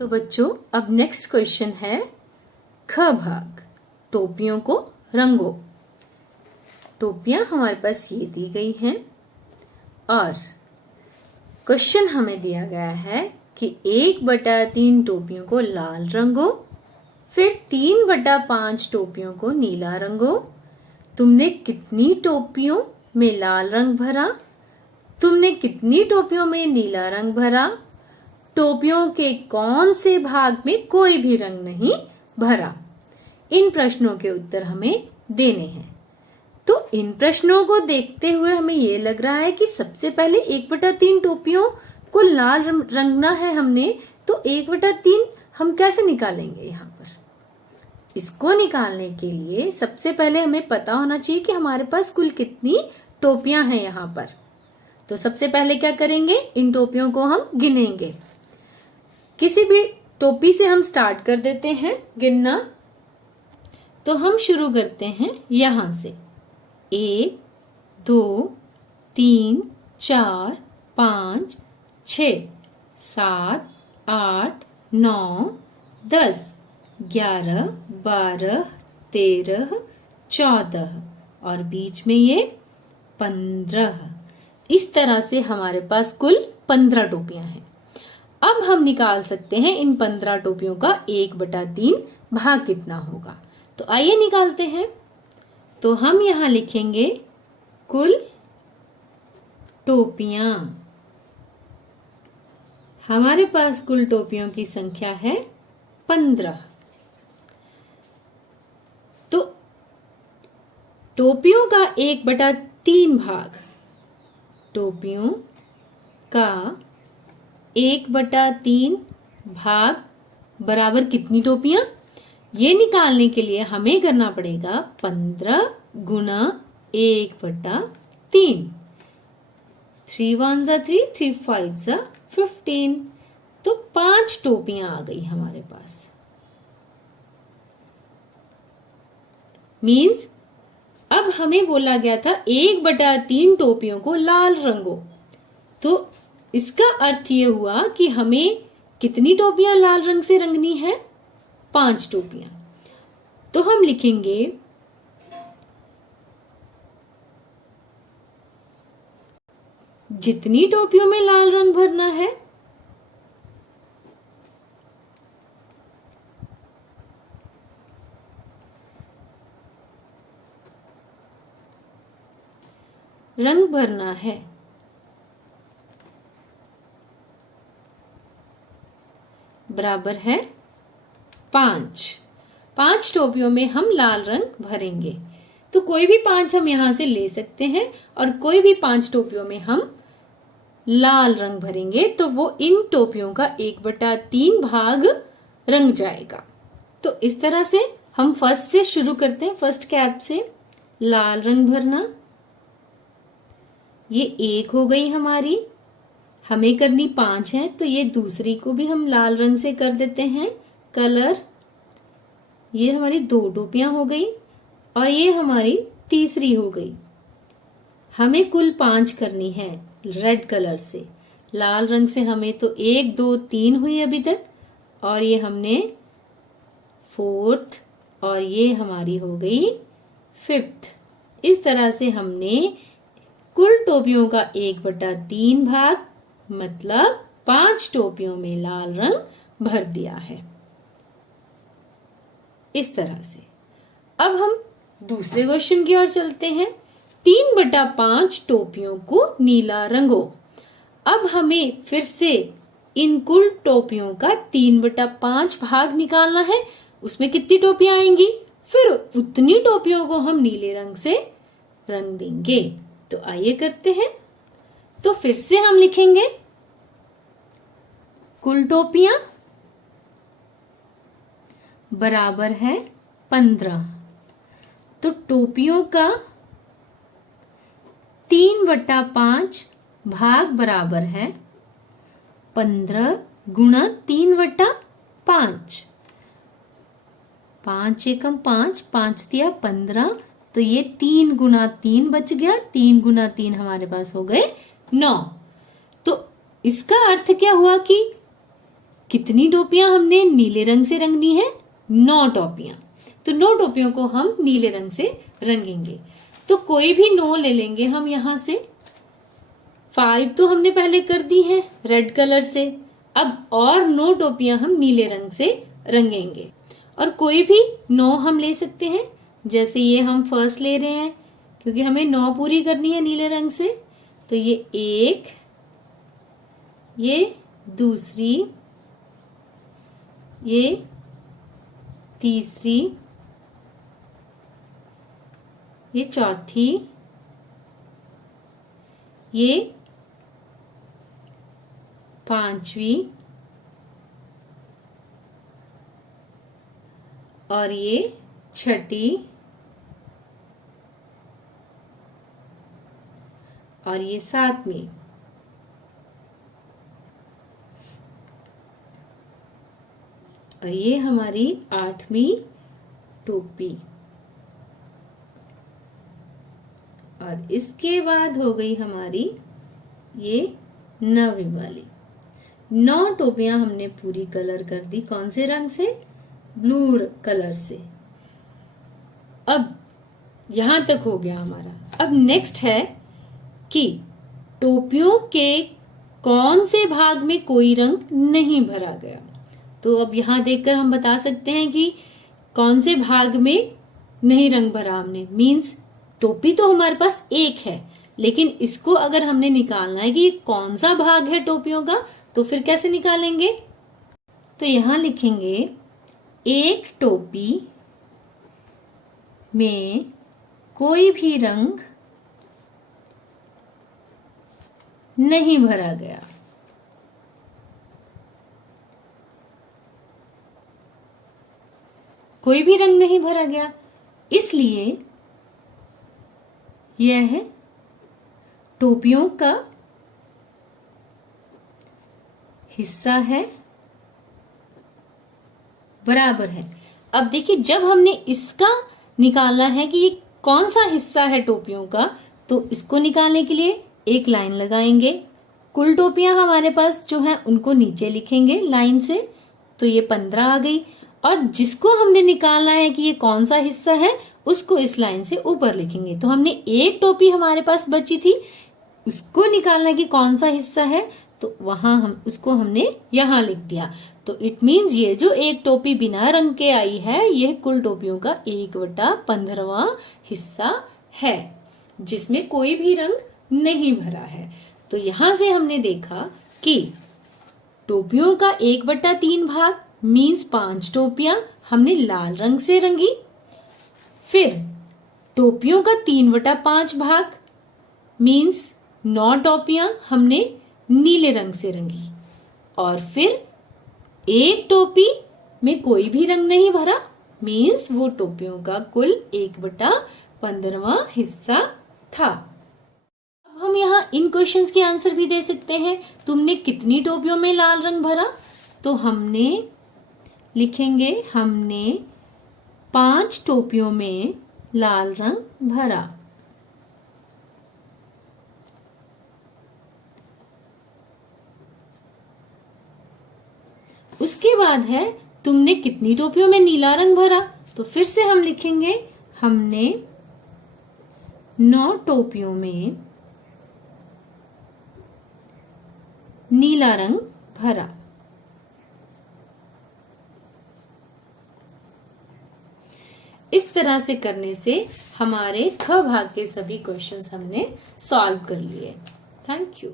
तो बच्चों अब नेक्स्ट क्वेश्चन है ख भाग, टोपियों को रंगो। टोपियां हमारे पास ये दी गई हैं और क्वेश्चन हमें दिया गया है कि 1/3 टोपियों को लाल रंगो, फिर 3/5 टोपियों को नीला रंगो। तुमने कितनी टोपियों में लाल रंग भरा? तुमने कितनी टोपियों में नीला रंग भरा? टोपियों के कौन से भाग में कोई भी रंग नहीं भरा? इन प्रश्नों के उत्तर हमें देने हैं। तो इन प्रश्नों को देखते हुए हमें ये लग रहा है कि सबसे पहले 1/3 टोपियों को लाल रंगना है हमने, तो 1/3 हम कैसे निकालेंगे? यहाँ पर इसको निकालने के लिए सबसे पहले हमें पता होना चाहिए कि हमारे पास कुल कितनी टोपियां हैं यहाँ पर। तो सबसे पहले क्या करेंगे, इन टोपियों को हम गिनेंगे। किसी भी टोपी से हम स्टार्ट कर देते हैं गिनना। तो हम शुरू करते हैं यहां से 1 2 3 4 5 6 7 8 9 10 11 12 13 14 और बीच में ये 15। इस तरह से हमारे पास कुल 15 टोपियां हैं। अब हम निकाल सकते हैं इन 15 टोपियों का 1/3 भाग कितना होगा। तो आइए निकालते हैं। तो हम यहां लिखेंगे कुल टोपियां। हमारे पास कुल टोपियों की संख्या है 15। तो टोपियों का 1/3 भाग, टोपियों का 1/3 भाग बराबर कितनी टोपियां? ये निकालने के लिए हमें करना पड़ेगा 15 गुना 1/3। 3 1 3, 3 5 15। तो 5 टोपियां आ गई हमारे पास। मीन्स अब हमें बोला गया था 1/3 टोपियों को लाल रंगो। तो इसका अर्थ ये हुआ कि हमें कितनी टोपियां लाल रंग से रंगनी है? 5 टोपियां। तो हम लिखेंगे जितनी टोपियों में लाल रंग भरना है रंग भरना है बराबर है 5 टोपियों में हम लाल रंग भरेंगे। तो कोई भी 5 हम यहां से ले सकते हैं और कोई भी 5 टोपियों में हम लाल रंग भरेंगे तो वो इन टोपियों का 1/3 भाग रंग जाएगा। तो इस तरह से हम फर्स्ट से शुरू करते हैं। फर्स्ट कैप से लाल रंग भरना, ये 1 हो गई हमारी। हमें करनी 5 है तो ये दूसरी को भी हम लाल रंग से कर देते हैं कलर। ये हमारी 2 टोपियां हो गई और ये हमारी तीसरी हो गई। हमें कुल 5 करनी है रेड कलर से। लाल रंग से हमें तो 1 2 3 हुई अभी तक, और ये हमने 4th और ये हमारी हो गई 5th। इस तरह से हमने कुल टोपियों का 1/3 भाग मतलब 5 टोपियों में लाल रंग भर दिया है। इस तरह से अब हम दूसरे क्वेश्चन की ओर चलते हैं। 3/5 टोपियों को नीला रंगो। अब हमें फिर से इन कुल टोपियों का 3/5 भाग निकालना है। उसमें कितनी टोपियां आएंगी? फिर उतनी टोपियों को हम नीले रंग से रंग देंगे। तो आइए करते हैं। तो फिर से हम लिखेंगे कुल टोपियां बराबर है 15। तो टोपियों का 3/5 भाग बराबर है 15 गुणा 3/5। 5 एकम 5, 5 दिया 15। तो ये 3 गुना 3 बच गया। 3 गुना 3 हमारे पास हो गए 9। तो इसका अर्थ क्या हुआ कि कितनी टोपियां हमने नीले रंग से रंगनी है? 9 टोपियां। तो 9 टोपियों को हम नीले रंग से रंगेंगे। तो कोई भी 9 ले लेंगे हम यहां से। 5 तो हमने पहले कर दी है रेड कलर से। अब और 9 टोपियां हम नीले रंग से रंगेंगे। और कोई भी 9 हम ले सकते हैं, जैसे ये हम फर्स्ट ले रहे हैं क्योंकि हमें 9 पूरी करनी है नीले रंग से। तो ये एक, ये दूसरी, ये तीसरी, ये चौथी, ये पांचवी और ये छठी और ये 7वीं। और ये हमारी 8वीं टोपी। और इसके बाद हो गई हमारी ये 9वीं वाली। 9 टोपियां हमने पूरी कलर कर दी। कौन से रंग से? ब्लू कलर से। अब यहां तक हो गया हमारा। अब नेक्स्ट है कि टोपियों के कौन से भाग में कोई रंग नहीं भरा गया। तो अब यहां देखकर हम बता सकते हैं कि कौन से भाग में नहीं रंग भरा हमने। मीन्स टोपी तो हमारे पास एक है, लेकिन इसको अगर हमने निकालना है कि ये कौन सा भाग है टोपियों का, तो फिर कैसे निकालेंगे? तो यहां लिखेंगे एक टोपी में कोई भी रंग नहीं भरा गया। कोई भी रंग नहीं भरा गया, इसलिए यह टोपियों का हिस्सा है, बराबर है। अब देखिए, जब हमने इसका निकालना है कि ये कौन सा हिस्सा है टोपियों का, तो इसको निकालने के लिए एक लाइन लगाएंगे। कुल टोपियां हमारे पास जो हैं उनको नीचे लिखेंगे लाइन से। तो ये 15 आ गई। और जिसको हमने निकालना है कि ये कौन सा हिस्सा है, उसको इस लाइन से ऊपर लिखेंगे। तो हमने एक टोपी हमारे पास बची थी, उसको निकालना है कि कौन सा हिस्सा है, तो वहां हम उसको हमने यहां लिख दिया। तो इट मीन्स ये जो एक टोपी बिना रंग के आई है, यह कुल टोपियों का 1/15वां हिस्सा है, जिसमें कोई भी रंग नहीं भरा है। तो यहां से हमने देखा कि टोपियों का 1/3 भाग मीन्स 5 टोपियां हमने लाल रंग से रंगी। फिर टोपियों का 3/5 भाग मीन्स 9 टोपियां हमने नीले रंग से रंगी। और फिर एक टोपी में कोई भी रंग नहीं भरा, मीन्स वो टोपियों का कुल 1/15वां हिस्सा था। अब हम यहाँ इन क्वेश्चंस के आंसर भी दे सकते हैं। तुमने कितनी टोपियों में लाल रंग भरा? तो हमने लिखेंगे, हमने 5 टोपियों में लाल रंग भरा। उसके बाद है, तुमने कितनी टोपियों में नीला रंग भरा? तो फिर से हम लिखेंगे, हमने 9 टोपियों में नीला रंग भरा। इस तरह से करने से हमारे ख भाग के सभी क्वेश्चंस हमने सॉल्व कर लिए। Thank you.